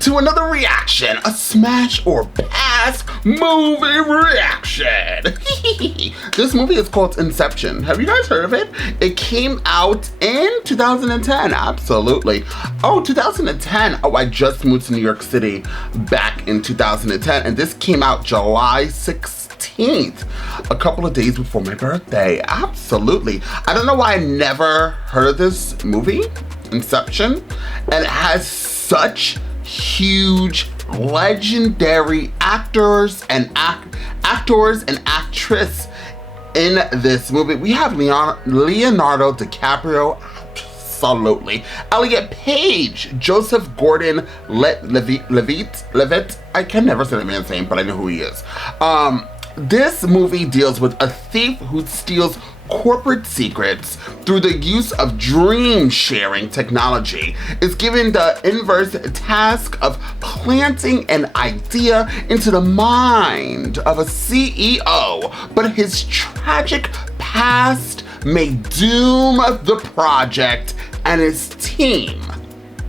to another reaction, a smash or pass movie reaction. This movie is called Inception. Have you guys heard of it? It came out in 2010, absolutely. Oh, 2010, oh, I just moved to New York City back in 2010, and this came out July 16th, a couple of days before my birthday, absolutely. I don't know why I never heard of this movie, Inception, and it has such huge, legendary actors and actress in this movie. We have Leonardo DiCaprio, absolutely. Elliot Page, Joseph Gordon-Levitt. I can never say that man's name, but I know who he is. This movie deals with a thief who steals corporate secrets through the use of dream sharing technology, is given the inverse task of planting an idea into the mind of a CEO, but his tragic past may doom the project and his team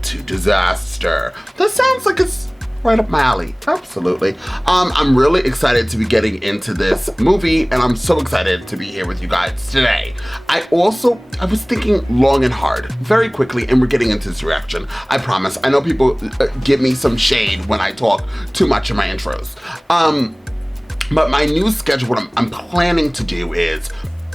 to disaster. That sounds like it's right up my alley, absolutely. I'm really excited to be getting into this movie, and I'm so excited to be here with you guys today. I was thinking long and hard, very quickly, and we're getting into this reaction, I promise. I know people give me some shade when I talk too much in my intros. But my new schedule, what I'm planning to do is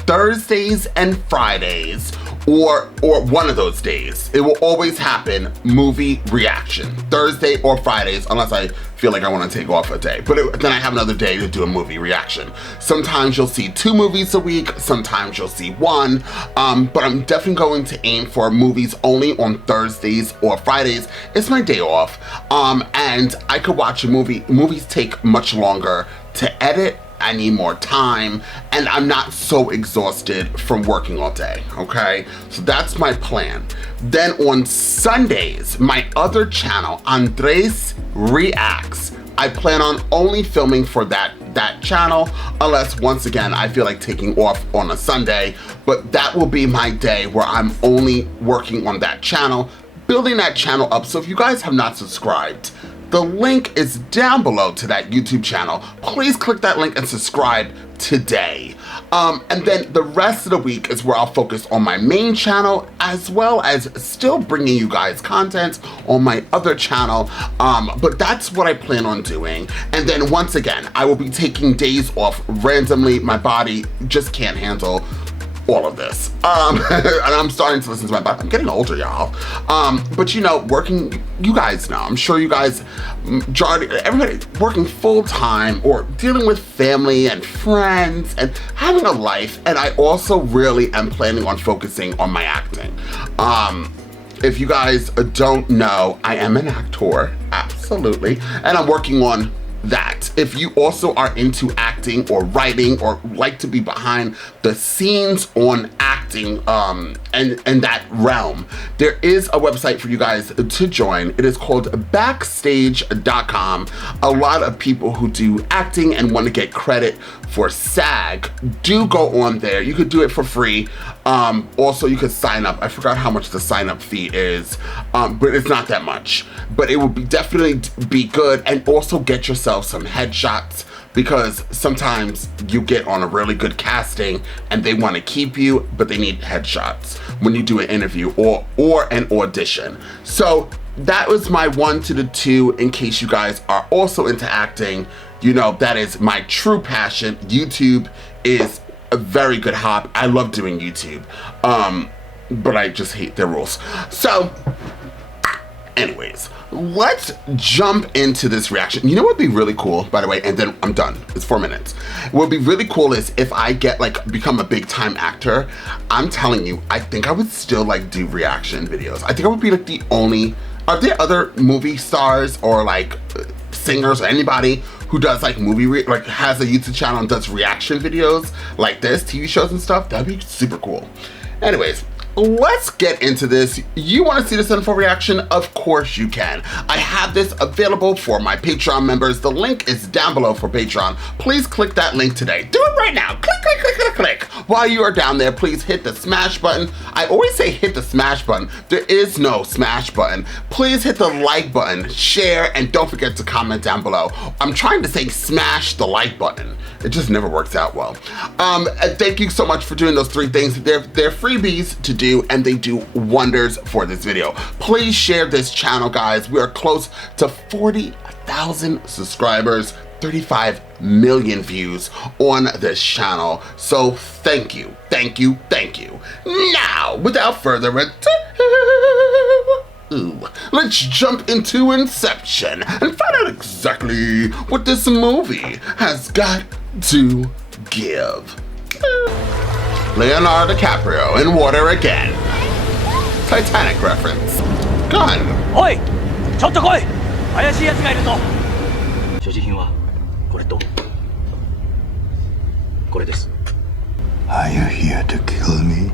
Thursdays and Fridays, or one of those days, it will always happen, movie reaction. Thursday or Fridays, unless I feel like I want to take off a day. But then I have another day to do a movie reaction. Sometimes you'll see 2 movies a week, sometimes you'll see 1, but I'm definitely going to aim for movies only on Thursdays or Fridays. It's my day off, and I could watch a movie. Movies take much longer to edit. I need more time, and I'm not so exhausted from working all day, okay? So that's my plan. Then on Sundays, my other channel, Andres Reacts, I plan on only filming for that channel, unless once again, I feel like taking off on a Sunday, but that will be my day where I'm only working on that channel, building that channel up. So if you guys have not subscribed, the link is down below to that YouTube channel. Please click that link and subscribe today. And then the rest of the week is where I'll focus on my main channel, as well as still bringing you guys content on my other channel. But that's what I plan on doing. And then once again, I will be taking days off randomly. My body just can't handle all of this. And I'm starting to listen to my body. I'm getting older, y'all. But you know, working, you guys know, I'm sure you guys, everybody working full-time or dealing with family and friends and having a life. And I also really am planning on focusing on my acting. If you guys don't know, I am an actor, absolutely. And I'm working on that. If you also are into acting or writing or like to be behind the scenes on acting and that realm, there is a website for you guys to join. It is called backstage.com. A lot of people who do acting and want to get credit for SAG do go on there. You could do it for free. Also, you could sign up. I forgot how much the sign up fee is, but it's not that much. But it would definitely be good, and also get yourself some headshots, because sometimes you get on a really good casting and they want to keep you, but they need headshots when you do an interview or an audition. So that was my 1 to the 2, in case you guys are also into acting. You know, that is my true passion. YouTube is a very good hobby. I love doing YouTube, but I just hate their rules. So anyways, let's jump into this reaction. You know what would be really cool, by the way, and then I'm done. It's 4 minutes. What would be really cool is if I become a big time actor. I'm telling you, I think I would still do reaction videos. I think I would be the only, are there other movie stars or singers or anybody who does has a YouTube channel and does reaction videos like this, TV shows and stuff? That'd be super cool. Anyways, let's get into this. You want to see this info reaction? Of course you can. I have this available for my Patreon members. The link is down below for Patreon. Please click that link today. Do it right now. Click, click, click, click, click. While you are down there, please hit the smash button. I always say hit the smash button. There is no smash button. Please hit the like button, share, and don't forget to comment down below. I'm trying to say smash the like button. It just never works out well. Thank you so much for doing those 3 things. They're freebies to do, and they do wonders for this video. Please share this channel, guys. We are close to 40,000 subscribers, 35 million views on this channel. So thank you, thank you, thank you. Now, without further ado, let's jump into Inception and find out exactly what this movie has got to give. Leonardo DiCaprio in water again. Titanic reference. Gun. Oi! ちょっと来い! 怪しい奴がいるぞ。所持品はこれとこれです。 Are you here to kill me?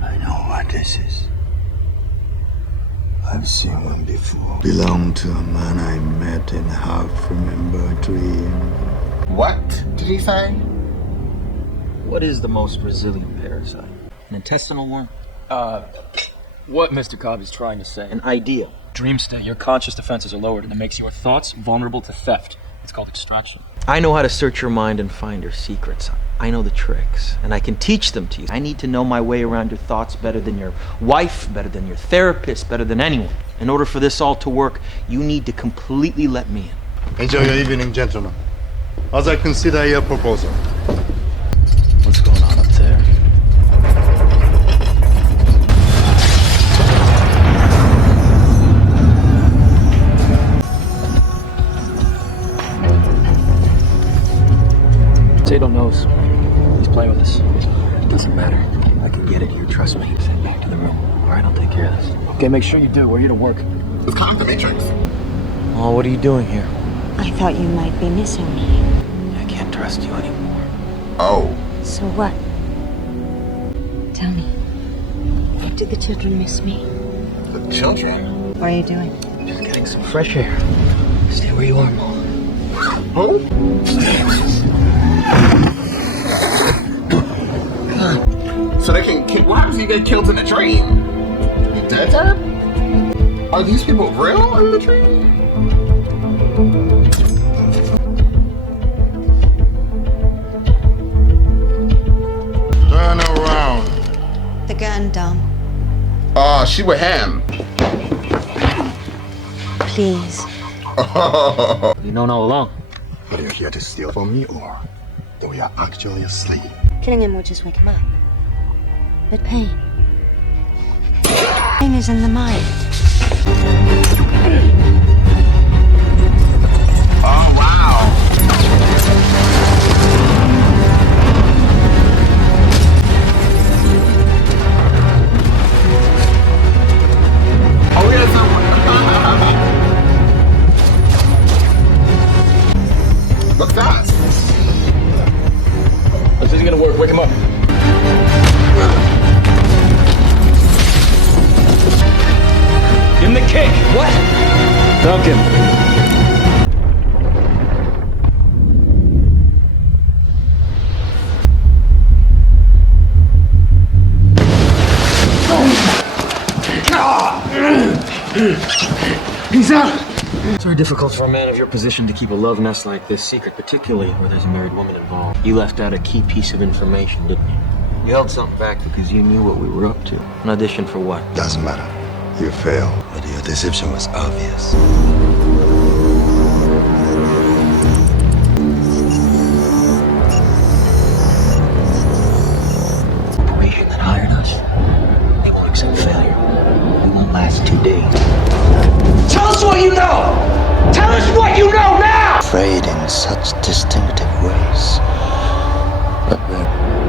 I know what this is. I've seen one before. Belonged to a man I met in half remember a dream. What did he say? What is the most resilient parasite? An intestinal worm? What Mr. Cobb is trying to say. An idea. Dream state, your conscious defenses are lowered and it makes your thoughts vulnerable to theft. It's called extraction. I know how to search your mind and find your secrets. I know the tricks, and I can teach them to you. I need to know my way around your thoughts better than your wife, better than your therapist, better than anyone. In order for this all to work, you need to completely let me in. Enjoy your evening, gentlemen. As I consider your proposal. What's going on up there? Tato knows. He's playing with us. It doesn't matter. I can get it here, trust me. Send back to the room. Alright, I'll take care of this. Okay, make sure you do. We're here to work. It's kind of the Matrix. Oh, what are you doing here? I thought you might be missing me. I can't trust you anymore. Oh. So what? Tell me. Do the children miss me? The children? What are you doing? Just getting some fresh air. Stay where you are, Mom. Who? So they can kill. What happens if you get killed in a dream? You dead, Dad? Are these people real in the dream? Turn around. The gun, Dom. Oh, she with him. Please. You know all along. Are you here to steal from me, or we are actually asleep? Killing him will just wake him up. But pain. Pain is in the mind. Oh, wow. Oh, yes. What's that? This isn't gonna work. Wake him up. Give him the kick. What? Dunk him. He's out! It's very difficult for a man of your position to keep a love nest like this secret, particularly where there's a married woman involved. You left out a key piece of information, didn't you? You held something back because you knew what we were up to. An audition for what? Doesn't matter. You failed, but your deception was obvious. Corporation that hired us. They won't accept failure. We won't last 2 days. Tell us what you know! Tell us what you know now! Afraid in such distinctive ways. But we're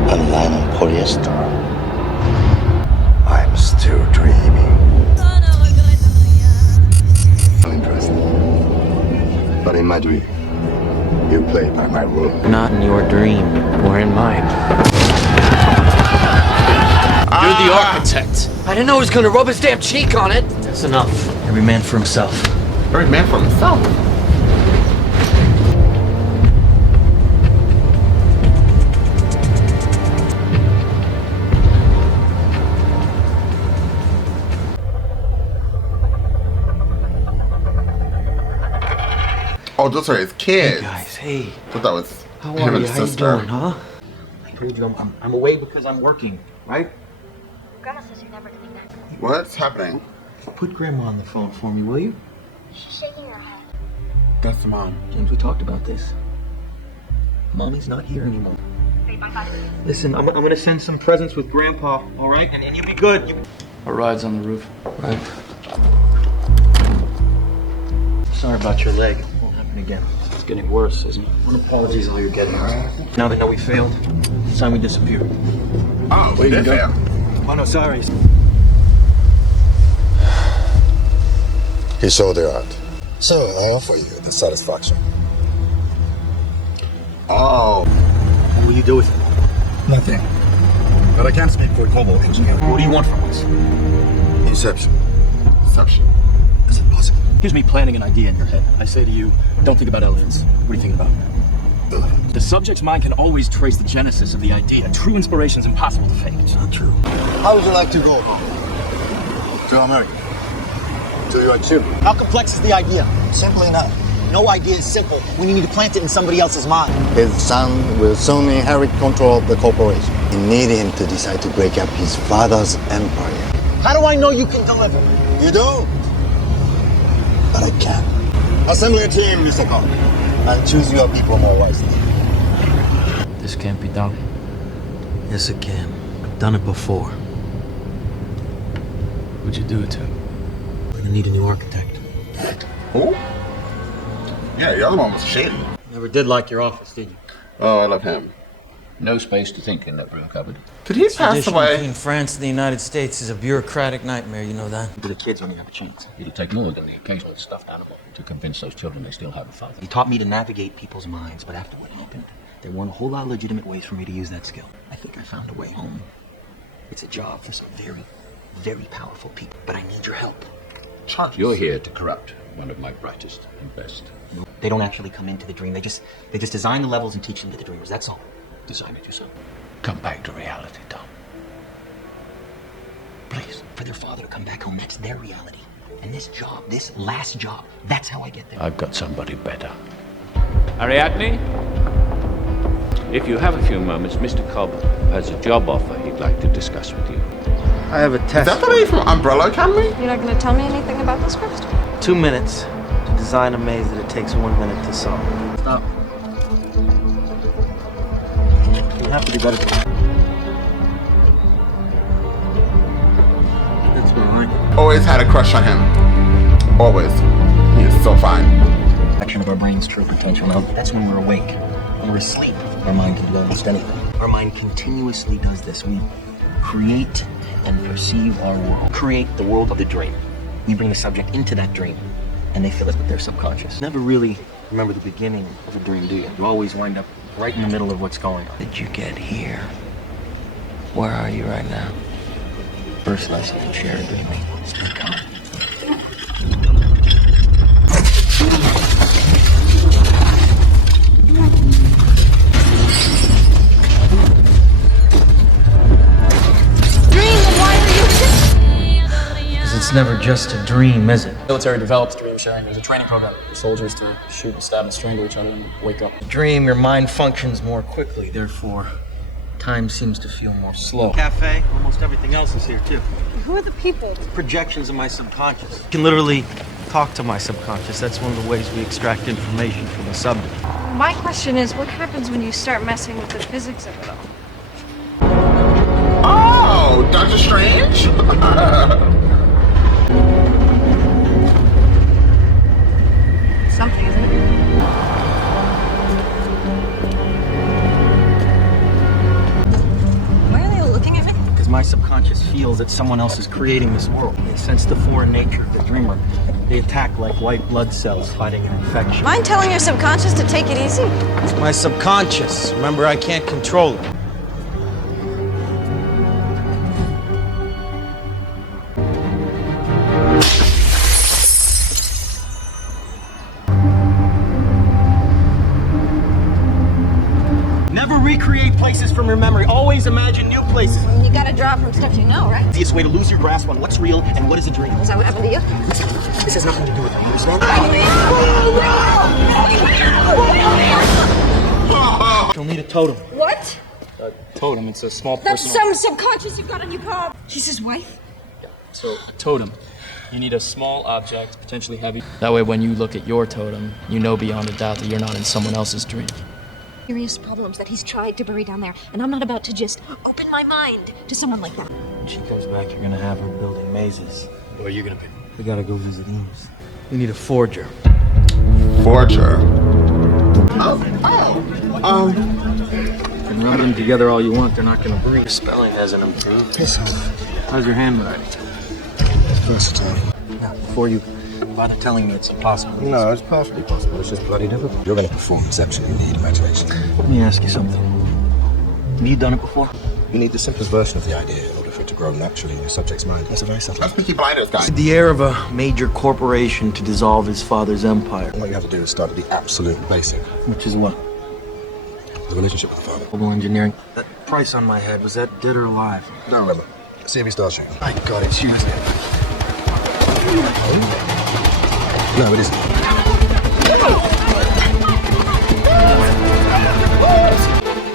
nylon polyester. I'm still dreaming. Interesting. But in my dream, you play by my rules. Not in your dream, or in mine. You're the architect. I didn't know he was gonna rub his damn cheek on it. That's enough. Every man for himself. Every man for himself. Oh, those are his kids. Hey guys, hey. I thought that was How him are and you? his How you sister. doing, huh? I told you I'm away because I'm working, right? Grandma says you're never coming back. What's happening? Put Grandma on the phone for me, will you? She's shaking her head. That's the mom. James, we talked about this. Mommy's not here anymore. Wait, bye-bye. Listen, I'm gonna send some presents with Grandpa, all right? And you'll be good. Our ride's on the roof. Right. Sorry about your leg. It won't happen again. It's getting worse, isn't it? What apologies all you're getting, all right? Now they know we failed. It's time we disappear. Oh, we did fail. Oh, no, sorry. He sold their art. So I offer you the satisfaction. Oh. What will you do with it? Nothing. But I can't speak for Kobo engineer. What do you want from us? Inception. Inception. Is it possible? Here's me planning an idea in your head. I say to you, don't think about elephants. What do you think about? Elephant. The subject's mind can always trace the genesis of the idea. True inspiration's impossible to fake. Not true. How would you like to go? To America? To your children? How complex is the idea? Simply not. No idea is simple when you need to plant it in somebody else's mind. His son will soon inherit control of the corporation. You need him to decide to break up his father's empire. How do I know you can deliver? You don't. But I can. Assemble a team, Mr. Kong, and choose your people more wisely. This can't be done. Yes, it can. I've done it before. Who'd you do it to? We're gonna need a new architect. Who? Yeah, the other one was shady. Never did like your office, did you? Oh, I love him. No space to think in that real cupboard. Did he pass Tradition away? between France and the United States is a bureaucratic nightmare, you know that? To the kids when you have a chance. It'll take more than the occasional stuffed animal to convince those children they still have a father. He taught me to navigate people's minds, but after what happened, there weren't a whole lot of legitimate ways for me to use that skill. I think I found a way home. It's a job for some very, very powerful people, but I need your help. Charges. You're here to corrupt one of my brightest and best. They don't actually come into the dream. They just design the levels and teach them to the dreamers. That's all. Design it yourself. Come back to reality, Tom. Please. For their father to come back home, that's their reality. And this job, this last job, that's how I get there. I've got somebody better. Ariadne? If you have a few moments, Mr. Cobb has a job offer he'd like to discuss with you. I have a Is test. that the lady from Umbrella Academy? You're not going to tell me anything about this first? 2 minutes to design a maze that it takes 1 minute to solve. Stop. You have to be better than that. That's what I like. Always had a crush on him. Always. He is so fine. Action of our brain's true potential. Now, that's when we're awake. When we're asleep, our mind can do almost anything. Our mind continuously does this. We create and perceive our world. Create the world of the dream. We bring the subject into that dream, and they fill it with their subconscious. Never really remember the beginning of a dream, do you? You always wind up right in the middle of what's going on. Did you get here? Where are you right now? First lesson in shared dreaming. Come. It's never just a dream, is it? Military develops dream sharing. There's a training program for soldiers to shoot and stab and strangle each other and wake up. Dream, your mind functions more quickly, therefore, time seems to feel more slow. Cafe, almost everything else is here too. Who are the people? Projections of my subconscious. You can literally talk to my subconscious. That's one of the ways we extract information from the subject. My question is, what happens when you start messing with the physics of it all? Oh, Doctor Strange? Something, isn't it? Why are they all looking at me? Because my subconscious feels that someone else is creating this world. They sense the foreign nature of the dreamer. They attack like white blood cells fighting an infection. Mind telling your subconscious to take it easy? It's my subconscious. Remember, I can't control it. Never recreate places from your memory. Always imagine new places. You gotta draw from stuff you know, right? Easiest way to lose your grasp on what's real and what is a dream. Is that what happened to you? This has nothing to do with it, you understand? totem. What? Totem, it's a small That's personal... some subconscious you've got on your palm. She's his wife? So, a totem. You need a small object, potentially heavy. That way when you look at your totem, you know beyond a doubt that you're not in someone else's dream. Serious problems that he's tried to bury down there, and I'm not about to just open my mind to someone like that. When she comes back, you're gonna have her building mazes. Where are you gonna be? We gotta go visit Eames. We need a forger. Forger. You can rub them together all you want, they're not gonna breathe. Your spelling hasn't improved. Piss off. How's your handwriting? Versatile. Now, before you bother telling me it's impossible. No, it's perfectly possible. It's just bloody difficult. You're going to perform Inception. You need imagination. Let me ask you something. Have you done it before? You need the simplest version of the idea in order for it to grow naturally in your subject's mind. That's a very subtle. That's Peaky Blinders, guy. The heir of a major corporation to dissolve his father's empire. What you have to do is start at the absolute basic. Which is what? The relationship with the father. Global engineering. That price on my head, was that dead or alive? Don't remember. See if he starts showing. My God, it's Tuesday. No, it isn't.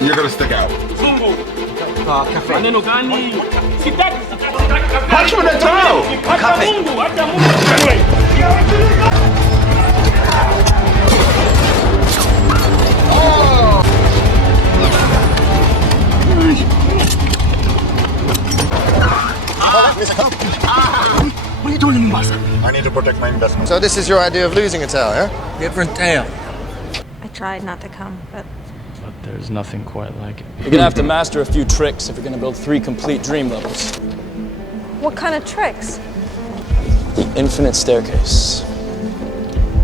You're gonna stick out. Punch him in the toe! What are you doing to me, boss? I need to protect my investment. So this is your idea of losing a tail, huh? Different tale. I tried not to come, but There's nothing quite like it. You're gonna have to master a few tricks if you're gonna build 3 complete dream levels. what kind of tricks? The infinite staircase.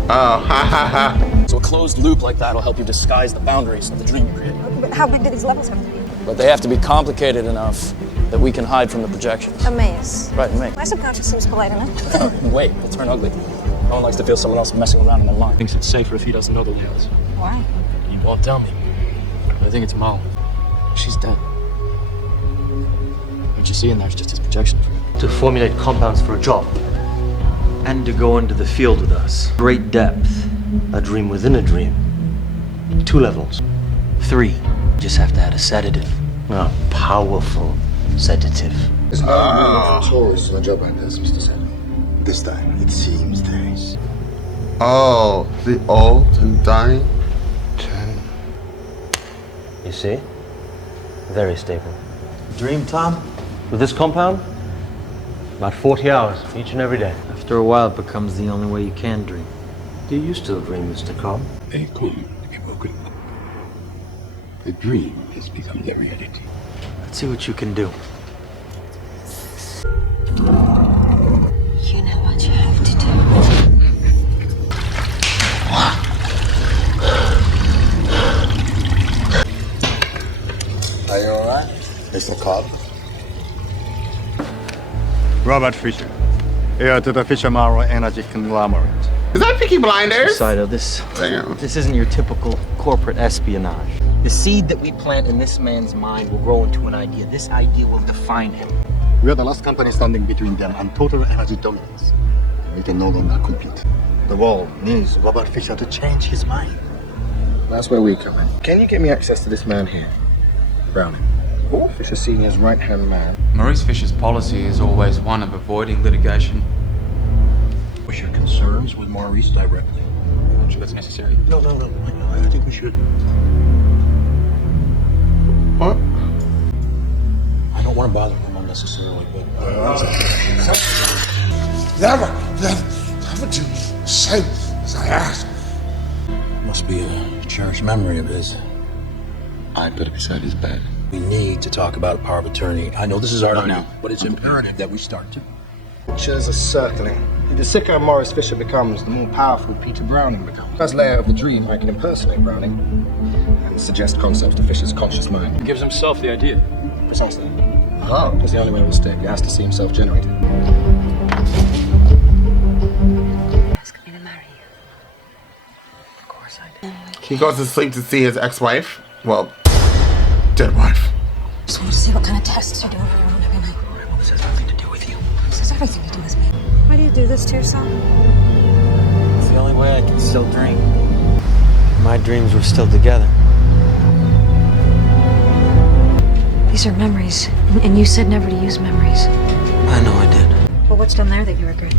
Oh, ha ha ha. So a closed loop like that will help you disguise the boundaries of the dream you create. But how big do these levels have to be? But they have to be complicated enough that we can hide from the projections. A maze. Right, and My subconscious seems polite enough. Wait, it'll turn ugly. No one likes to feel someone else messing around in their mind. Thinks it's safer if he doesn't know the limits. Why? You won't tell me. I think it's Mo. She's dead. What you see in there is just his projection. To formulate compounds for a job. And to go into the field with us. Great depth. A dream within a dream. 2 levels. 3. Just have to add a sedative. A powerful sedative. There's no room for tourists on a job like this, Mr. Seven. This time, it seems there is. Oh, the old and dying? You see? Very stable. Dream, Tom? With this compound? About 40 hours, each and every day. After a while, it becomes the only way you can dream. Do you still dream, Mr. Cobb? They come to be woken up. The dream has become their reality. Let's see what you can do. You know what you have to do. Are you alright, Mr. Cobb? Robert Fisher, heir to the Fisher-Morrow Energy Conglomerate. Is that Peaky Blinders? Sido, this isn't your typical corporate espionage. The seed that we plant in this man's mind will grow into an idea. This idea will define him. We are the last company standing between them and total energy dominance. We can no longer compete. The world needs Robert Fisher to change his mind. That's where we come in. Can you get me access to this man here? Browning. Who? Fisher Sr.'s right-hand man. Maurice Fisher's policy is always one of avoiding litigation. Was your concerns with Maurice directly? I'm not sure that's necessary. No. I think we should. What? I don't want to bother him unnecessarily, but... Never do the same as I asked. Must be a cherished memory of his. I put it beside his bed. We need to talk about a power of attorney. I know this is hard now, but it's imperative that we start to. Chairs are circling. The sicker Maurice Fisher becomes, the more powerful Peter Browning becomes. First layer of the dream, I can impersonate Browning and suggest concepts to Fisher's conscious mind. He gives himself the idea. Precisely. Oh. That's the only way it will stick. It has to see himself generated. Ask me to marry you. Of course I do. He goes to sleep to see his ex-wife. Well, dead wife. Just want to see what kind of tests you're doing on your own every night. Well, this has nothing to do with you. This has everything to do with me. Why do you do this to yourself? It's the only way I can still dream. My dreams were still together. These are memories, and you said never to use memories. I know I did. Well, what's down there that you regret?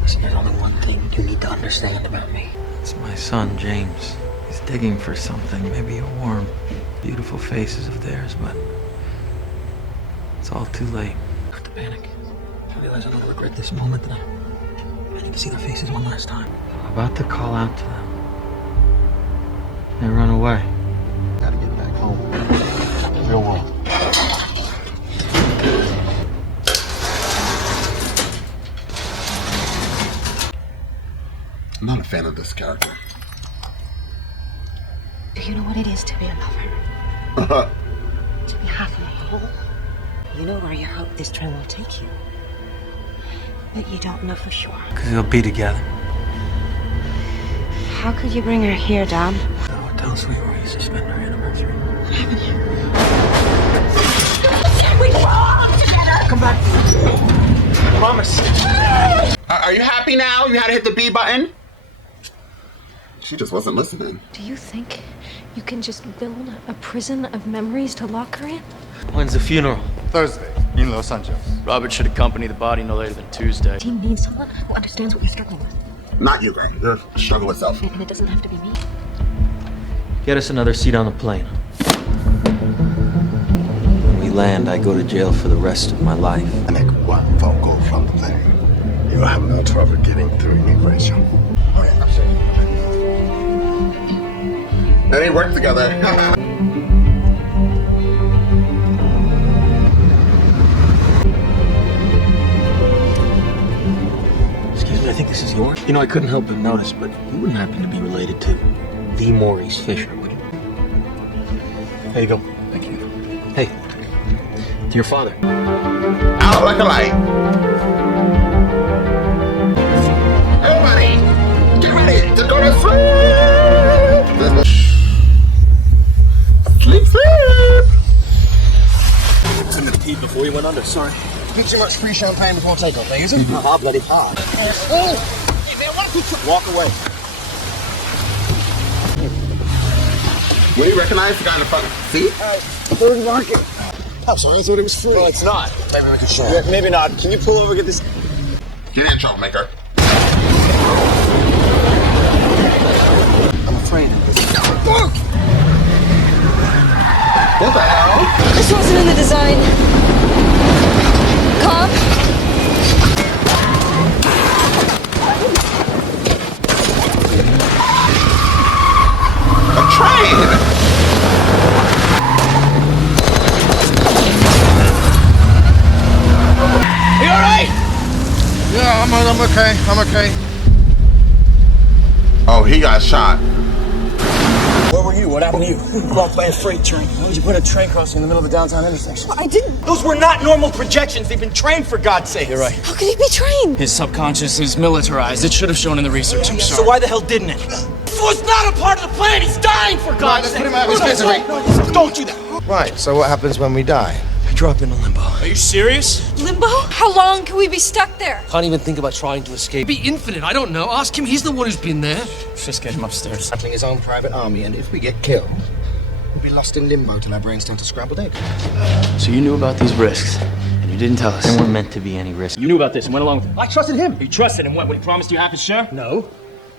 Listen, there's only one thing you need to understand about me. It's my son, James. He's digging for something, maybe a worm. Beautiful faces of theirs, but it's all too late. Not to panic. I realize I'm gonna regret this moment that I need to see the faces one last time. I'm about to call out to them. They run away. Gotta get back home. Real world. I'm not a fan of this character. Do you know what it is to be a lover? To be halfway whole? You know where you hope this train will take you. But you don't know for sure. Because they'll be together. How could you bring her here, Dad? Oh, tell us where we used to spend our anniversary. What happened here? We belong together! Come back. I promise. Are you happy now? You had to hit the B button? She just wasn't listening. Do you think you can just build a prison of memories to lock her in? When's the funeral? Thursday, in Los Angeles. Robert should accompany the body no later than Tuesday. Team needs someone who understands what you're struggling with. Not you, Greg. You're a struggle with self. And it doesn't have to be me. Get us another seat on the plane. When we land, I go to jail for the rest of my life. I make one phone call from the plane. You'll have no trouble getting through immigration. Oh yeah, absolutely. They work together. Excuse me, I think this is yours. You know, I couldn't help but notice, but you wouldn't happen to be related to the Maurice Fisher, would you? There you go. Thank you. Hey, to your father. Out like a light. Everybody, get ready to go to sleep. Sleep, sleep. It's in the teeth before you went under, sorry. Get too much free champagne before takeoff, eh, is it? Hot, bloody hot. Hey, man, why don't you walk away? Will you recognize the guy in the front seat? Third market. I'm sorry, I thought it was free. No, it's not. Maybe we can share. Yeah, maybe not. Can you pull over and get this? Get in, troublemaker. I'm afraid of this. What the hell? This wasn't in the design. Calm. A train! You alright? Yeah, I'm okay. I'm okay. Oh, he got shot. Where were you? What happened to you? You were walked by a freight train. Why would you put a train crossing in the middle of the downtown intersection? I didn't. Those were not normal projections. They've been trained, for God's sake. You're right. How could he be trained? His subconscious is militarized. It should have shown in the research. I'm sorry. So why the hell didn't it? This was not a part of the plan. He's dying, for God's sake. Don't do that. Right, so what happens when we die? I drop into limbo. Are you serious? Limbo? How long can we be stuck there? Can't even think about trying to escape. Be infinite. I don't know. Ask him. He's the one who's been there. Just get him upstairs. Battling his own private army, and if we get killed, we'll be lost in limbo till our brains turn to scrambled eggs. So you knew about these risks, and you didn't tell us. There weren't meant to be any risk. You knew about this and went along with it. I trusted him. You trusted him when he promised you half his share? No,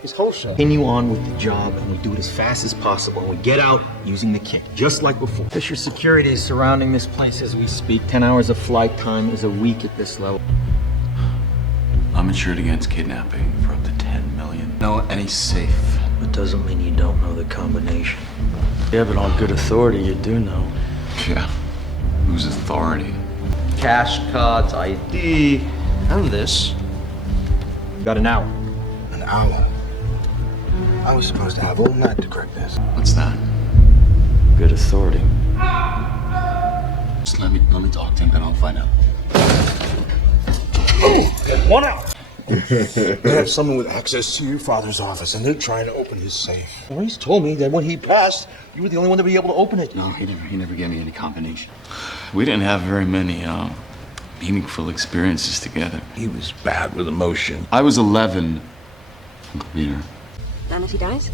his whole show. Continue on with the job, and we do it as fast as possible. And we get out using the kick, just like before. Fisher security is surrounding this place as we speak. 10 hours of flight time is a week at this level. I'm insured against kidnapping for up to 10 million. No, and he's safe. But doesn't mean you don't know the combination. Yeah, but on good authority, you do know. Yeah. Whose authority? Cash cards, ID, and this. Got an hour. An hour? I was supposed to have all night to crack this. What's that? Good authority. Just let me talk to him, then I'll find out. Oh, 1 hour. They have someone with access to your father's office, and they're trying to open his safe. Maurice told me that when he passed, you were the only one to be able to open it. No, he never gave me any combination. We didn't have very many meaningful experiences together. He was bad with emotion. I was 11, Uncle Peter. And if he dies?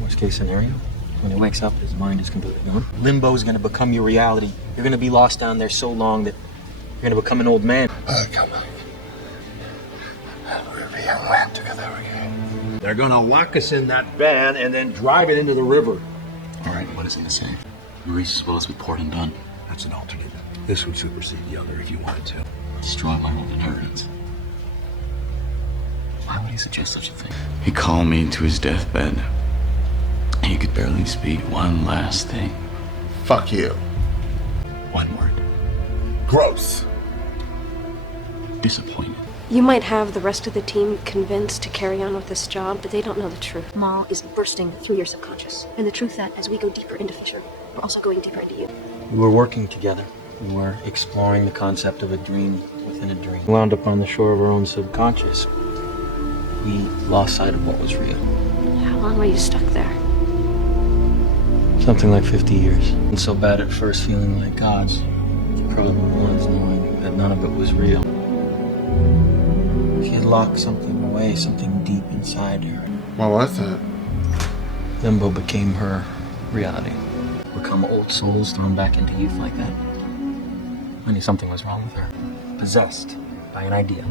Worst case scenario? When he wakes up, his mind is completely gone. Limbo is gonna become your reality. You're gonna be lost down there so long that you're gonna become an old man. Come on. We'll be young men together again. They're gonna lock us in that van and then drive it into the river. All right, what is it to say? Maurice as well as be poured and done. That's an alternate. This would supersede the other if you wanted to. Destroy my own inheritance. Why would he suggest such a thing? He called me to his deathbed. He could barely speak one last thing. Fuck you. One word. Gross. Disappointed. You might have the rest of the team convinced to carry on with this job, but they don't know the truth. Mal is bursting through your subconscious. And the truth that as we go deeper into Fisher, we're also going deeper into you. We were working together. We were exploring the concept of a dream within a dream. We wound up on the shore of our own subconscious. We lost sight of what was real. How long were you stuck there? Something like 50 years. And so bad at first, feeling like gods. Probably ones knowing that none of it was real. She had locked something away, something deep inside her. What was it? Limbo became her reality. Become old souls thrown back into youth like that. I knew something was wrong with her. Possessed by an idea.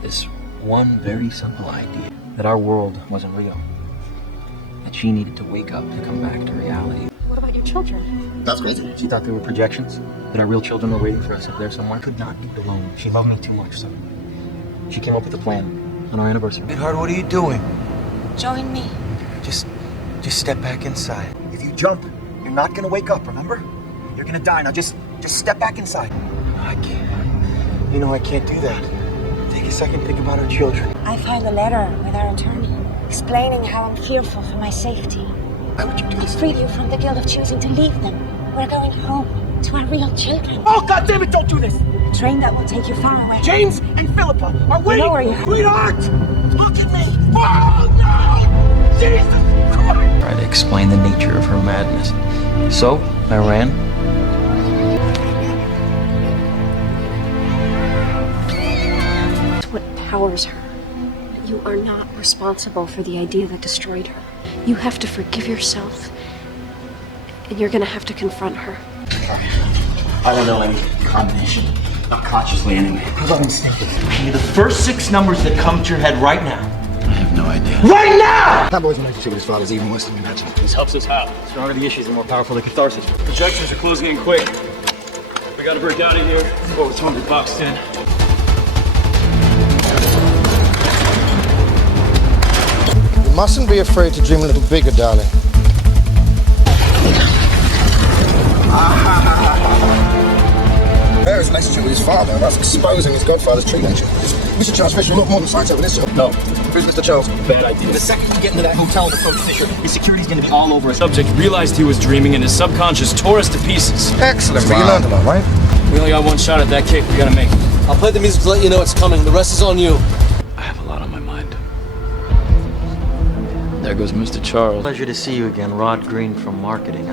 This one very simple idea. That our world wasn't real. That she needed to wake up to come back to reality. What about your children? That's crazy. She thought they were projections. That our real children were waiting for us up there somewhere. Could not be alone. She loved me too much, so she came up with a plan on our anniversary. Sweetheart, what are you doing? Join me. Just step back inside. If you jump, you're not gonna wake up, remember? You're gonna die. Now just step back inside. I can't. You know I can't do that. Take a second, think about our children. I filed a letter with our attorney explaining how I'm fearful for my safety. Why would you do this? To free you from the guilt of choosing to leave them. We're going home to our real children. Oh, God damn it, don't do this! A train that will take you far away. James and Philippa are waiting! know where you are. Sweetheart! Look at me! Oh, no! Jesus Christ! Tried to explain the nature of her madness. So, I ran. It's what powers her. You are not responsible for the idea that destroyed her. You have to forgive yourself. And you're gonna have to confront her. I don't know any combination. Not consciously, anyway. Give me the first 6 numbers that come to your head right now. I have no idea. Right now! That boy's relationship with his father is even worse than you imagine. This helps us how? The stronger the issues, the more powerful the catharsis. Projections are closing in quick. We gotta break out of here before we're totally boxed in. You mustn't be afraid to dream a little bigger, darling. There's a relationship with his father, and that's exposing his godfather's true nature. Mr. Charles Fisher, a lot more than science over this job. No. Who's Mr. Charles? Bad idea. The second you get into that hotel and approach Fisher, his security's gonna be all over us. Subject realized he was dreaming and his subconscious tore us to pieces. Excellent. Wow. You learned a lot, right? We only got one shot at that kick. We gotta make it. I'll play the music to let you know it's coming. The rest is on you. I have a lot on my mind. There goes Mr. Charles. Pleasure to see you again, Rod Green from marketing.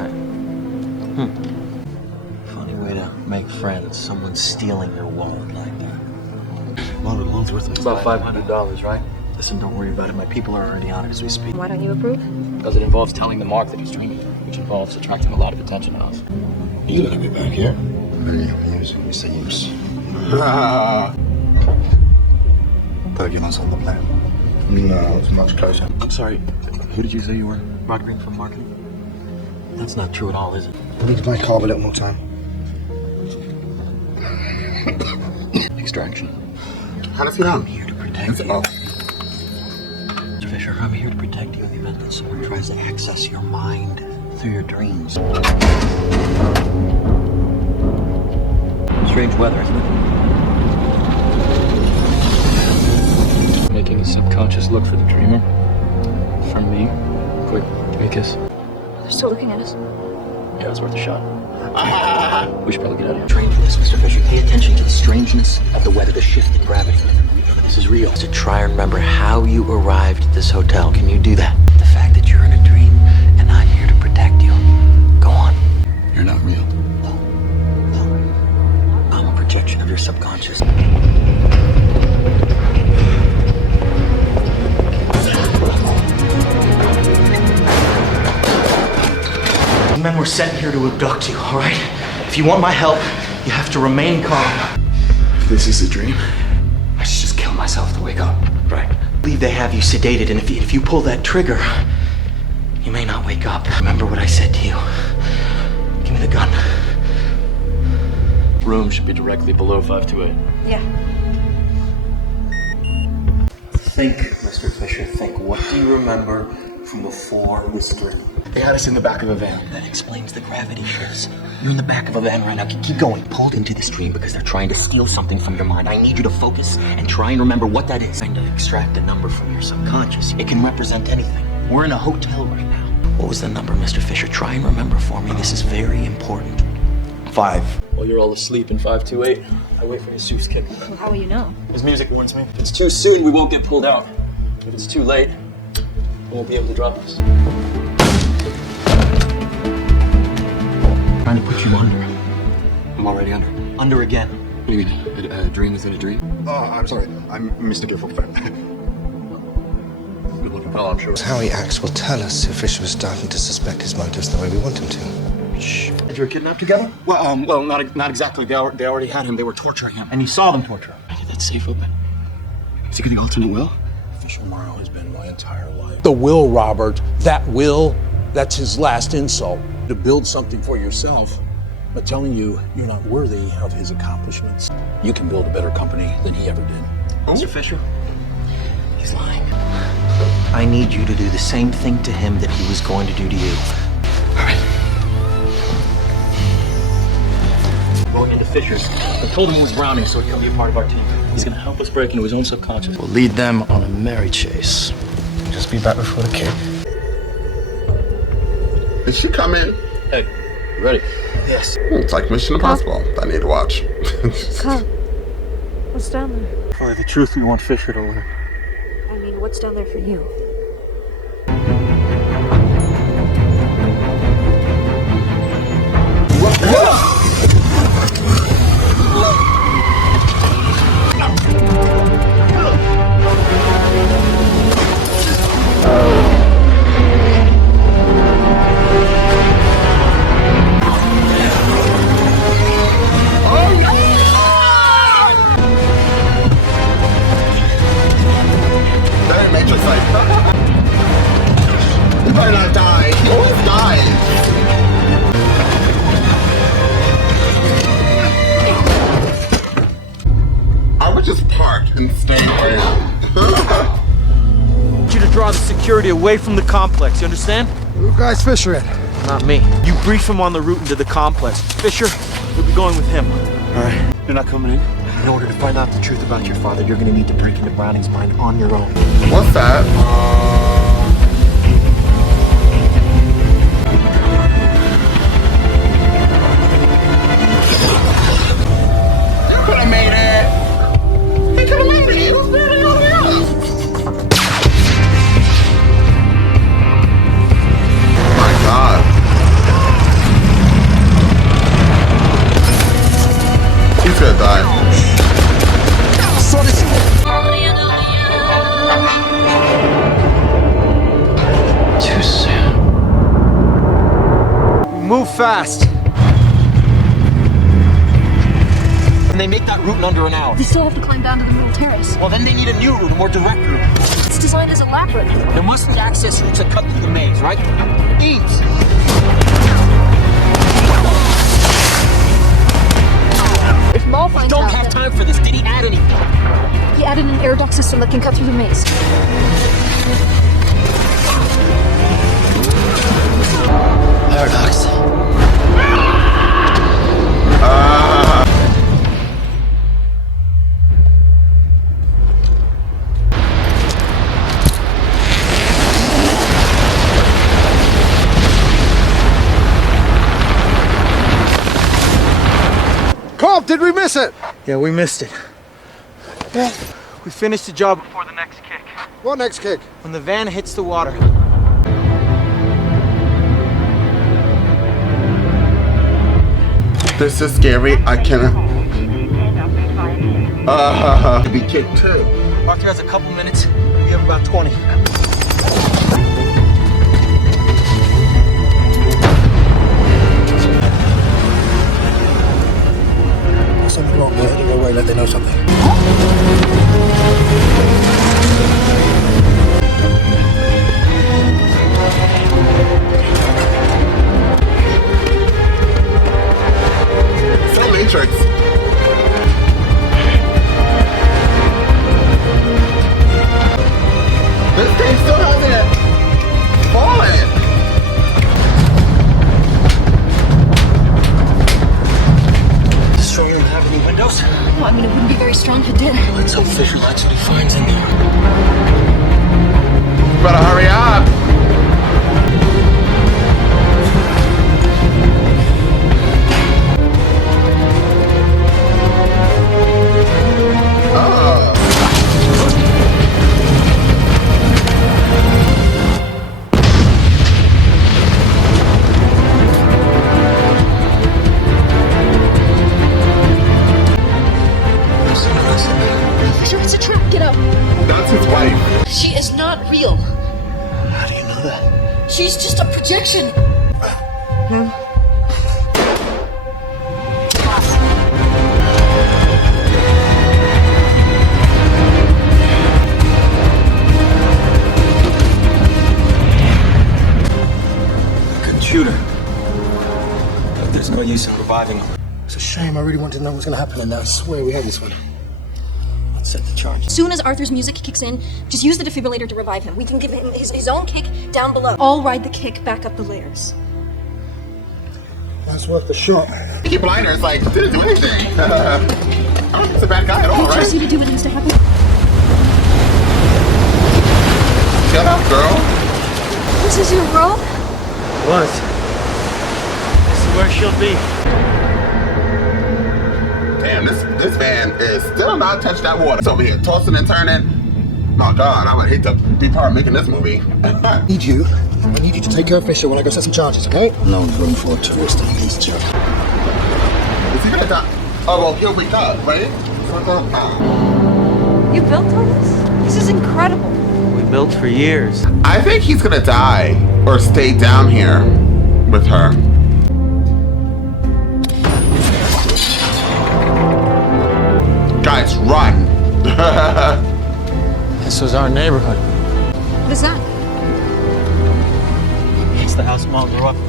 Funny way to make friends. Someone stealing your wallet like that. Well, the loan's worth It's about $500, right? Listen, don't worry about it. My people are already on it as we speak. Why don't you approve? Because it involves telling the Mark that he's dreaming, which involves attracting a lot of attention on us. He's gonna be back here. Mr. Use. Thought you lost on the plan. No, it's much closer. I'm sorry. Who did you say you were? Rod Green from marketing? That's not true at all, is it? Please might carve a little more time. Extraction. How do you feel? I'm here to protect you. Mr. Fisher, I'm here to protect you in the event that someone tries to access your mind through your dreams. Strange weather, isn't it? Making his subconscious look for the dreamer. From me. Quick, give me a kiss. They're still looking at us. Yeah, it's worth a shot. We should probably get out of here. Strangeness, Mr. Fisher. Pay attention to the strangeness of the weather, the shift in gravity. This is real. To try and remember how you arrived at this hotel. Can you do that? The fact that you're in a dream and I'm here to protect you. Go on. You're not real. I'm a projection of your subconscious. was sent here to abduct you, all right? If you want my help, you have to remain calm. If this is a dream, I should just kill myself to wake up. Right. I believe they have you sedated, and if you pull that trigger, you may not wake up. Remember what I said to you. Give me the gun. Room should be directly below 528. Yeah. Think, Mr. Fisher, think. What do you remember from before this dream? They had us in the back of a van. That explains the gravity shifts. You're in the back of a van right now. Keep going. Pulled into this dream because they're trying to steal something from your mind. I need you to focus and try and remember what that is. Trying to extract a number from your subconscious. It can represent anything. We're in a hotel right now. What was the number, Mr. Fisher? Try and remember for me. This is very important. 5. While you're all asleep in 528, I wait for Jesus kick. How will you know? His music warns me. If it's too soon, we won't get pulled out. If it's too late, we won't be able to drop us. Trying to put you under. I'm already under. Under again. What do you mean? A dream within a dream? Oh, I'm sorry. I mistook you for friend. Good looking fellow, I'm sure. How he acts will tell us if Fisher was starting to suspect his motives the way we want him to. Shh. Did you were kidnapped together? Well, not exactly. They already had him. They were torturing him. And you saw them torture him. How did that safe open? Is he getting alternate will? Fisher Morrow has been my entire life. The will, Robert. That will, that's his last insult. To build something for yourself, but telling you you're not worthy of his accomplishments. You can build a better company than he ever did. Mr. Fisher, he's lying. I need you to do the same thing to him that he was going to do to you. All right. Going into Fisher's. I told him he was Browning, so he'd come be a part of our team. He's gonna help us break into his own subconscious. We'll lead them on a merry chase. Just be back before the kick. Is she coming? Hey, you ready? Yes. It's like Mission Impossible. I need to watch. Come. What's down there? For the truth we want Fisher to learn. I mean, what's down there for you? You better not die. He always dies. I would just park and stay away. I need you to draw the security away from the complex, you understand? Who guy's Fisher in? Not me. You brief him on the route into the complex. Fisher, we'll be going with him. All right. You're not coming in? In order to find out the truth about your father, you're going to need to break into Browning's mind on your own. What's that? You could have made it. He could have made it. He was barely on the earth. My God. He's gonna die. Too soon. Move fast. And they make that route in under an hour. They still have to climb down to the middle terrace. Well, then they need a new route, a more direct route. It's designed as a labyrinth. There must be access routes that cut through the maze, right? Eat! If Maul finds Don't out have that time for this. Did he add anything? he added an air duct system that can cut through the maze. Paradox. Cobb, did we miss it? Yeah, we missed it. We finished the job before the next kick. What next kick? When the van hits the water. This is scary. I cannot. To be kicked too. Arthur has a couple minutes. We have about 20. know something. So Matrix. This thing still hasn't fallen. This store won't have any windows? No, I mean, it wouldn't be very strong if it did. Let's hope Fisher likes what he finds in there. Better hurry up. Fisher, it's a trap. Get out. That's his wife. She is not real. How do you know that? She's just a projection. No. Computer. But there's no use in reviving him. It's a shame. I really wanted to know what was going to happen, and I swear we had this one. Let's set the charge. As soon as Arthur's music kicks in, just use the defibrillator to revive him. We can give him his own kick down below. I'll ride the kick back up the layers. That's worth the shot. Peaky Blinders, like, didn't do anything. I don't think he's a bad guy at all, I right? trust you to do what needs to happen. Shut up, girl. This is your robe? What? This is where she'll be. Damn, this man is still not touched that water. It's over here tossing and turning. Oh God, I would hate to be part of making this movie. I need you to take care of Fisher while I go set some charges, okay? No room for a tourist in this job. Is he gonna die? Oh, well, he'll wake up, right? You built all this? This is incredible. We built for years. I think he's gonna die or stay down here with her. Guys, run! This was our neighborhood. What is that? It's the house Mom grew up in.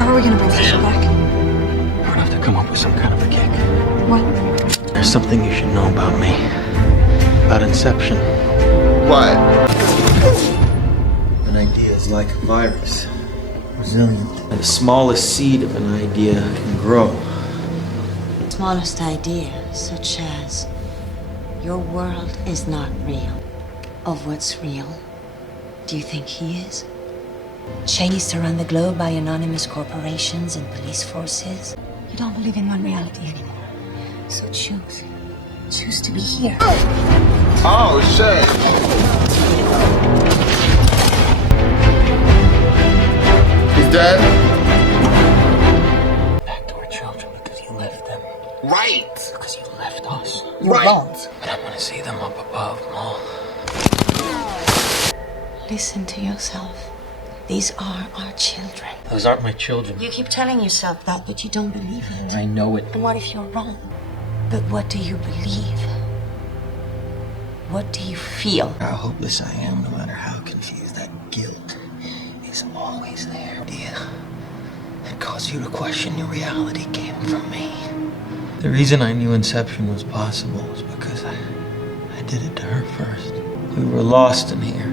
How are we gonna bring Fisher back? I'm gonna have to come up with some kind of a kick. What? There's something you should know about me. About Inception. What? An idea is like a virus. Resilient. And the smallest seed of an idea can grow. Smallest idea, such as your world is not real. Of what's real, do you think he is? Chased around the globe by anonymous corporations and police forces? You don't believe in one reality anymore. So choose. Choose to be here. Oh, shit. He's dead? Back to our children because you left them. Right. Because you left us. Right. But I'm gonna see them up above, Mom. Listen to yourself. These are our children. Those aren't my children. You keep telling yourself that, but you don't believe it. I know it. And what if you're wrong? But what do you believe? What do you feel? How hopeless I am, no matter how confused, that guilt is always there. Idea that caused you to question your reality came from me. The reason I knew Inception was possible was because I did it to her first. We were lost in here.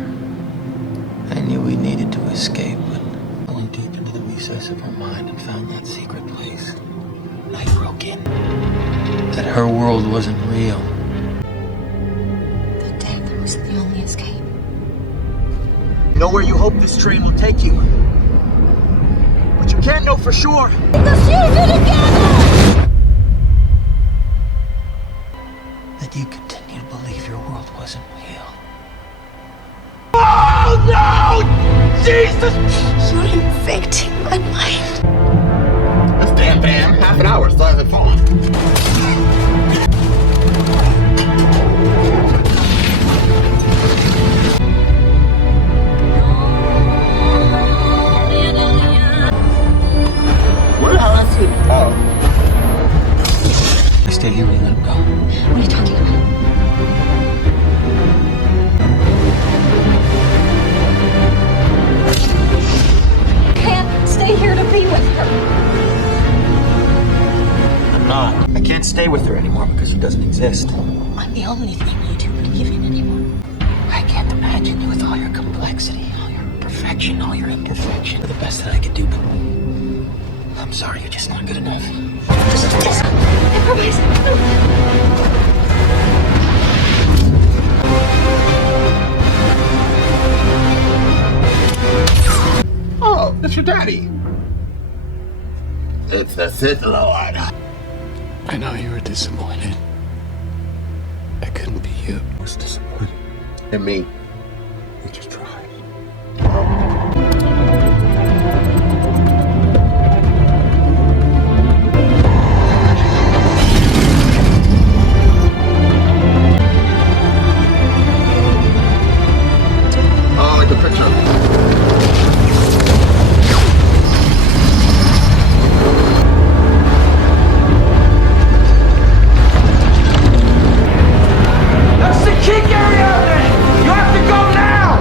I knew we needed to escape, but I went deep into the recess of her mind and found that secret place. And I broke in. That her world wasn't real. The death was the only escape. You know where you hope this train will take you. But you can't know for sure. That you continue to believe your world wasn't real. Oh no! Jesus! You're infecting my mind. That's damn. Half an hour, still hasn't fallen. I stay here when you let him go. What are you talking about? Can't stay here to be with her. I'm not. I can't stay with her anymore because she doesn't exist. I'm the only thing you do believe in anymore. I can't imagine you with all your complexity, all your perfection, all your imperfection. You're the best that I could do, but I'm sorry, you're just not good enough. Oh, it's your daddy. It's the Sith Lord. I know you were disappointed. I couldn't be you. I was disappointed. And me. We just tried. Oh, like the picture. That's the key area of it! You have to go now!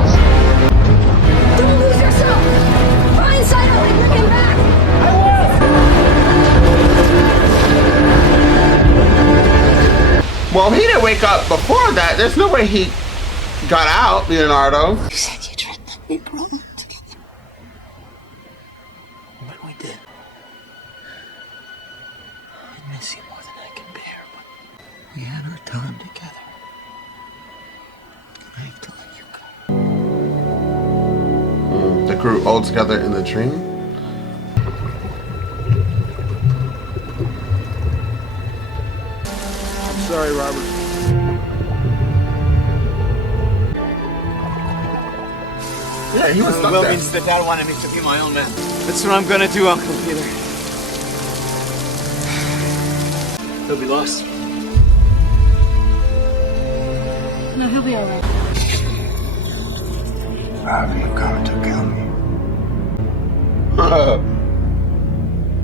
Don't lose yourself! Find Cider and bring him back! Well, he didn't wake up before that. There's no way he got out, Leonardo. You said you'd let me grow together. When we did, I miss you more than I can bear, but we had our time together. I have to let you go. They grew old together in the dream. I'm sorry, Robert. Yeah, he was stuck Well, there. means that Dad wanted me to be my own man. That's what I'm gonna do, Uncle Peter. He'll be lost. No, he'll be alright. Are you going to kill me?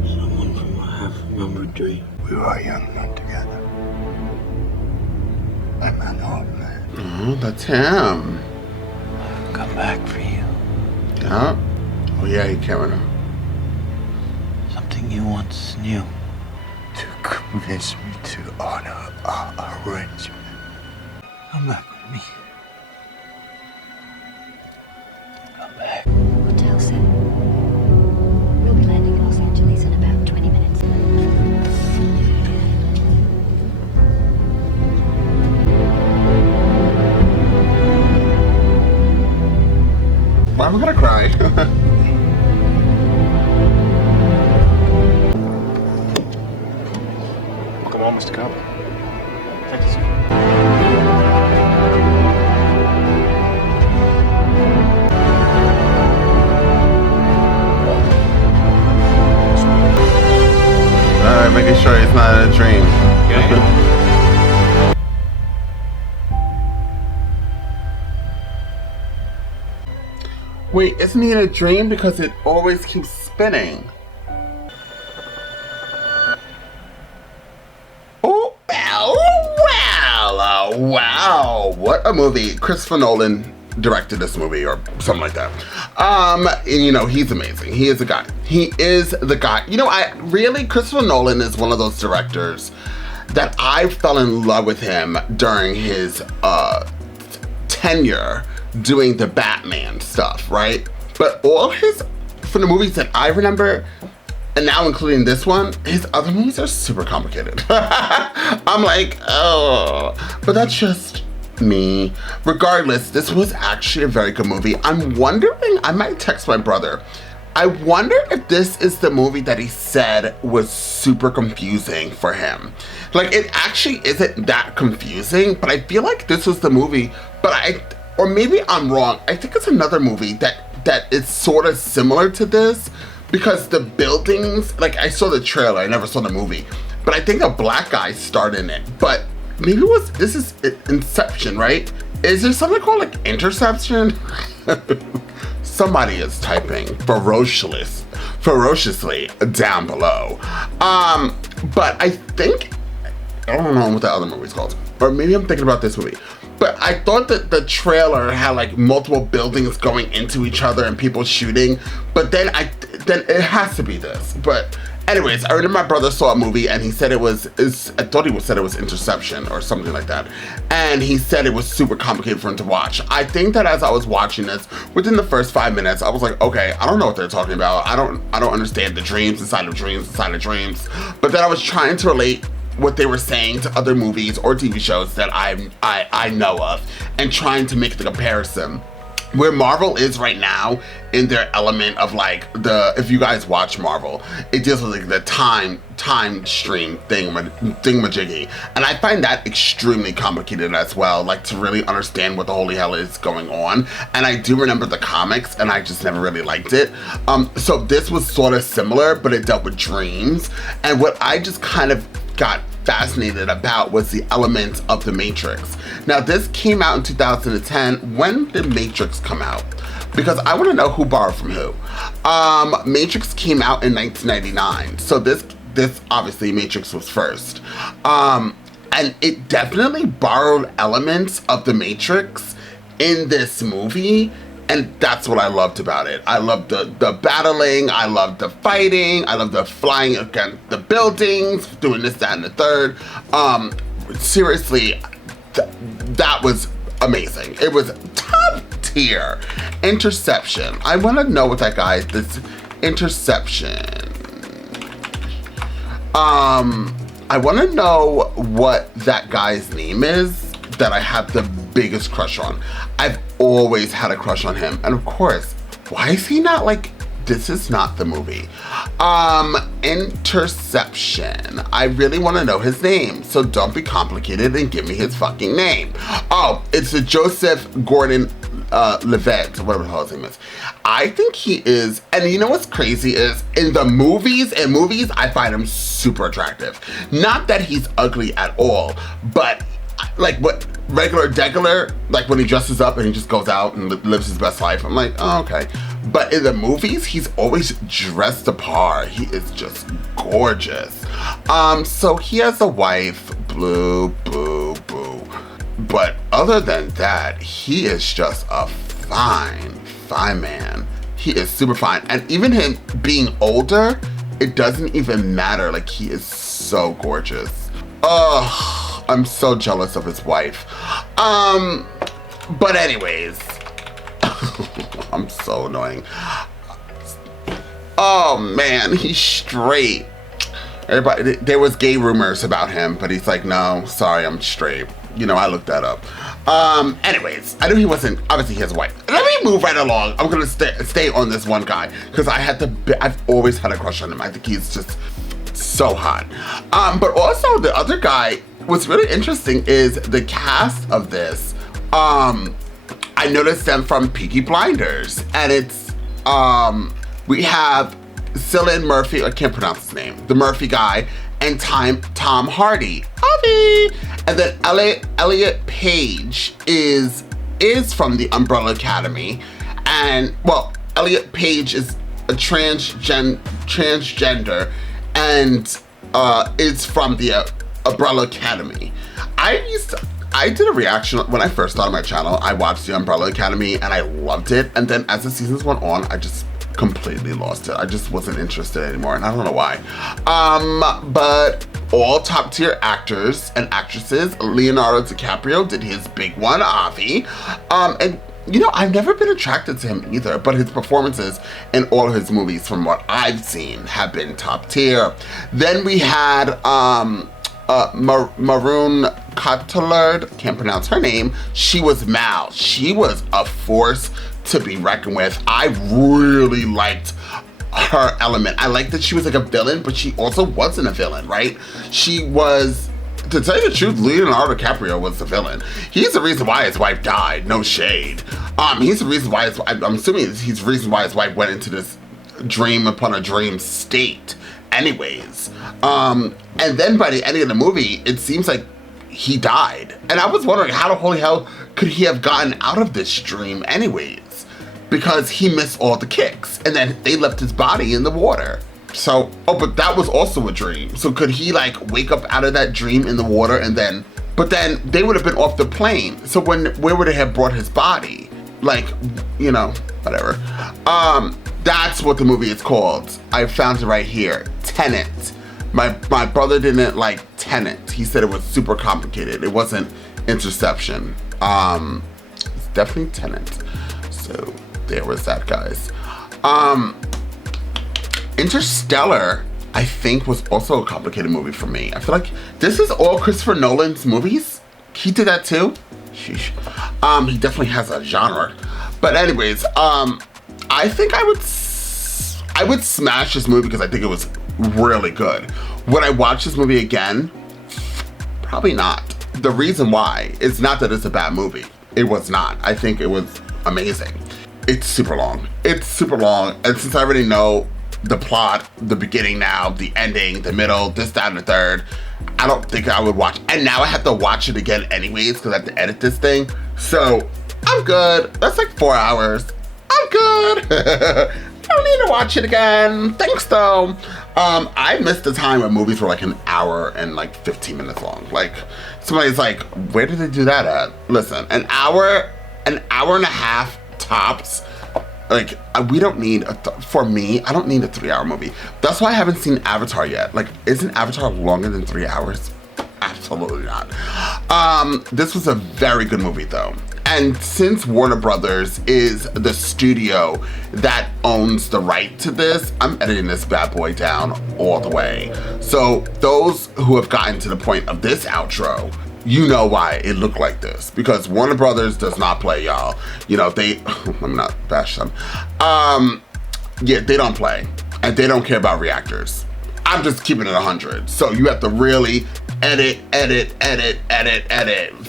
Someone from a half-remembered dream. We were young men together. I'm an old man. Oh, that's him. I've come back for you. Yeah. Oh yeah, he can't remember. Something you once knew. To convince me to honor our arrangement. Come back with me. Come back. Hotel 7. We'll be landing in Los Angeles in about 20 minutes. Why am I gonna cry? Come on, Mr. Cobb. Thank you, sir. Alright, making sure it's not a dream. Wait, isn't he in a dream? Because it always keeps spinning. Oh, wow. What a movie. Christopher Nolan directed this movie or something like that. And you know, he's amazing. He is the guy. He is the guy. You know, Christopher Nolan is one of those directors that I fell in love with him during his tenure doing the Batman stuff, right? But all from the movies that I remember, and now including this one, his other movies are super complicated. I'm like, oh, but that's just me. Regardless, this was actually a very good movie. I'm wondering, I might text my brother. I wonder if this is the movie that he said was super confusing for him. Like, it actually isn't that confusing, but I feel like this was the movie, or maybe I'm wrong. I think it's another movie that is sort of similar to this, because the buildings, like, I saw the trailer, I never saw the movie, but I think a black guy starred in it. But maybe this is Inception, right? Is there something called like Interception? Somebody is typing ferociously ferociously down below. But I think, I don't know what the other movie's called, or maybe I'm thinking about this movie. But I thought that the trailer had like multiple buildings going into each other and people shooting. But then it has to be this. But anyways, I remember my brother saw a movie and he said I thought he said it was Inception or something like that. And he said it was super complicated for him to watch. I think that as I was watching this, within the first 5 minutes, I was like, okay, I don't know what they're talking about. I don't understand the dreams inside of dreams inside of dreams. But then I was trying to relate what they were saying to other movies or TV shows that I know of, and trying to make the comparison. Where Marvel is right now in their element of like if you guys watch Marvel, it deals with like the time stream thingamajiggy, and I find that extremely complicated as well, like to really understand what the holy hell is going on. And I do remember the comics, and I just never really liked it. So this was sort of similar, but it dealt with dreams. And what I just kind of got fascinated about was the elements of the Matrix. Now this came out in 2010. When did Matrix come out? Because I want to know who borrowed from who. Matrix came out in 1999. So this obviously Matrix was first. And it definitely borrowed elements of the Matrix in this movie. And that's what I loved about it. I loved the battling, I loved the fighting, I loved the flying against the buildings, doing this, that, and the third. Seriously, that was amazing. It was top tier. Interception. I want to know what that guy, this Interception. I want to know what that guy's name is that I have the biggest crush on. I've always had a crush on him. And of course, why is he not like, this is not the movie. Interception. I really want to know his name. So don't be complicated and give me his fucking name. Oh, it's a Joseph Gordon-Levitt, whatever the hell his name is. I think he is, and you know what's crazy is, in the movies, I find him super attractive. Not that he's ugly at all, but like what degular, like when he dresses up and he just goes out and lives his best life, I'm like, oh, okay. But in the movies, he's always dressed apart. He is just gorgeous. So he has a wife, boo, boo, boo. But other than that, he is just a fine man. He is super fine. And even him being older, it doesn't even matter. Like, he is so gorgeous. Ugh. I'm so jealous of his wife. But anyways, I'm so annoying. Oh man, he's straight. Everybody, there was gay rumors about him, but he's like, no, sorry, I'm straight. You know, I looked that up. Anyways, I knew he wasn't, obviously he has a wife. Let me move right along. I'm gonna stay on this one guy, because I've always had a crush on him. I think he's just so hot. But also the other guy, what's really interesting is the cast of this. I noticed them from Peaky Blinders, and it's we have Cillian Murphy, I can't pronounce his name, the Murphy guy, and Tom Hardy. And then Elliot Page is from the Umbrella Academy, and well, Elliot Page is a transgender, and is from the Umbrella Academy. I did a reaction when I first started my channel. I watched the Umbrella Academy and I loved it, and then as the seasons went on, I just completely lost it. I just wasn't interested anymore, and I don't know why. But all top tier actors and actresses. Leonardo DiCaprio did his big one, Avi. And you know, I've never been attracted to him either, but his performances in all of his movies, from what I've seen, have been top tier. Then we had Maroon Cotillard, can't pronounce her name. She was Mal. She was a force to be reckoned with. I really liked her element. I liked that she was like a villain, but she also wasn't a villain, right? She was, to tell you the truth, Leonardo DiCaprio was the villain. He's the reason why his wife died, no shade. He's the reason why I'm assuming he's the reason why his wife went into this dream upon a dream state anyways. And then by the end of the movie, it seems like he died. And I was wondering, how the holy hell could he have gotten out of this dream anyways? because he missed all the kicks and then they left his body in the water. So, but that was also a dream. So could he like wake up out of that dream in the water and then, but then they would have been off the plane. So where would they have brought his body? Like, you know, whatever. That's what the movie is called. I found it right here. Tenet. My brother didn't like Tenet. He said it was super complicated. It wasn't Inception. It's definitely Tenet. So there was that, guys. Interstellar, I think, was also a complicated movie for me. I feel like this is all Christopher Nolan's movies. He did that too. Sheesh. He definitely has a genre. But anyways, I think I would smash this movie because I think it was really good. Would I watch this movie again? Probably not. The reason why is not that it's a bad movie. It was not. I think it was amazing. It's super long. It's super long. And since I already know the plot, the beginning now, the ending, the middle, this, that, and the third, I don't think I would watch. And now I have to watch it again anyways because I have to edit this thing. So I'm good. That's like 4 hours. I'm good. I don't need to watch it again. Thanks though. I missed the time when movies were like an hour and like 15 minutes long. Like somebody's like, where did they do that at? Listen, an hour and a half tops. Like, we don't need, for me, I don't need a 3-hour movie. That's why I haven't seen Avatar yet. Like, isn't Avatar longer than 3 hours? Absolutely not. This was a very good movie though. And since Warner Brothers is the studio that owns the right to this, I'm editing this bad boy down all the way. So those who have gotten to the point of this outro, you know why it looked like this, because Warner Brothers does not play, y'all. You know, let me not bash them. Yeah, they don't play, and they don't care about reactors. I'm just keeping it 100. So you have to really edit.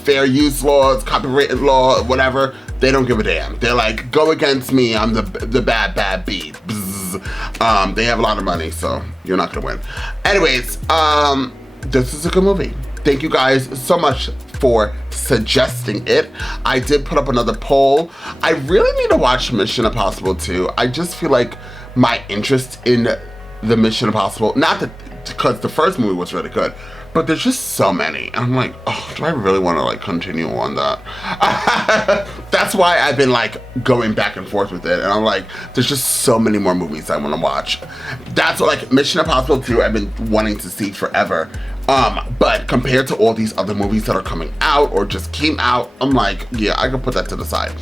Fair use laws, copyright law, whatever. They don't give a damn. They're like, go against me, I'm the bad bee. Bzz. They have a lot of money, so you're not gonna win. Anyways, this is a good movie. Thank you guys so much for suggesting it. I did put up another poll. I really need to watch Mission Impossible 2. I just feel like my interest in the Mission Impossible, not that, because the first movie was really good, but there's just so many. And I'm like, oh, do I really want to like continue on that? That's why I've been like going back and forth with it. And I'm like, there's just so many more movies I want to watch. That's what, like, Mission Impossible 2 I've been wanting to see forever. But compared to all these other movies that are coming out or just came out, I'm like, yeah, I can put that to the side.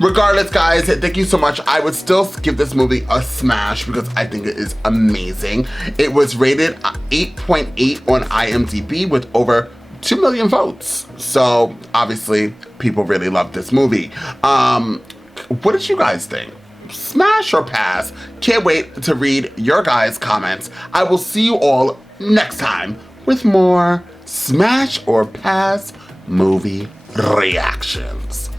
Regardless, guys, thank you so much. I would still give this movie a smash because I think it is amazing. It was rated 8.8 on IMDb with over 2 million votes. So obviously people really love this movie. What did you guys think? Smash or pass? Can't wait to read your guys' comments. I will see you all next time with more smash or pass movie reactions.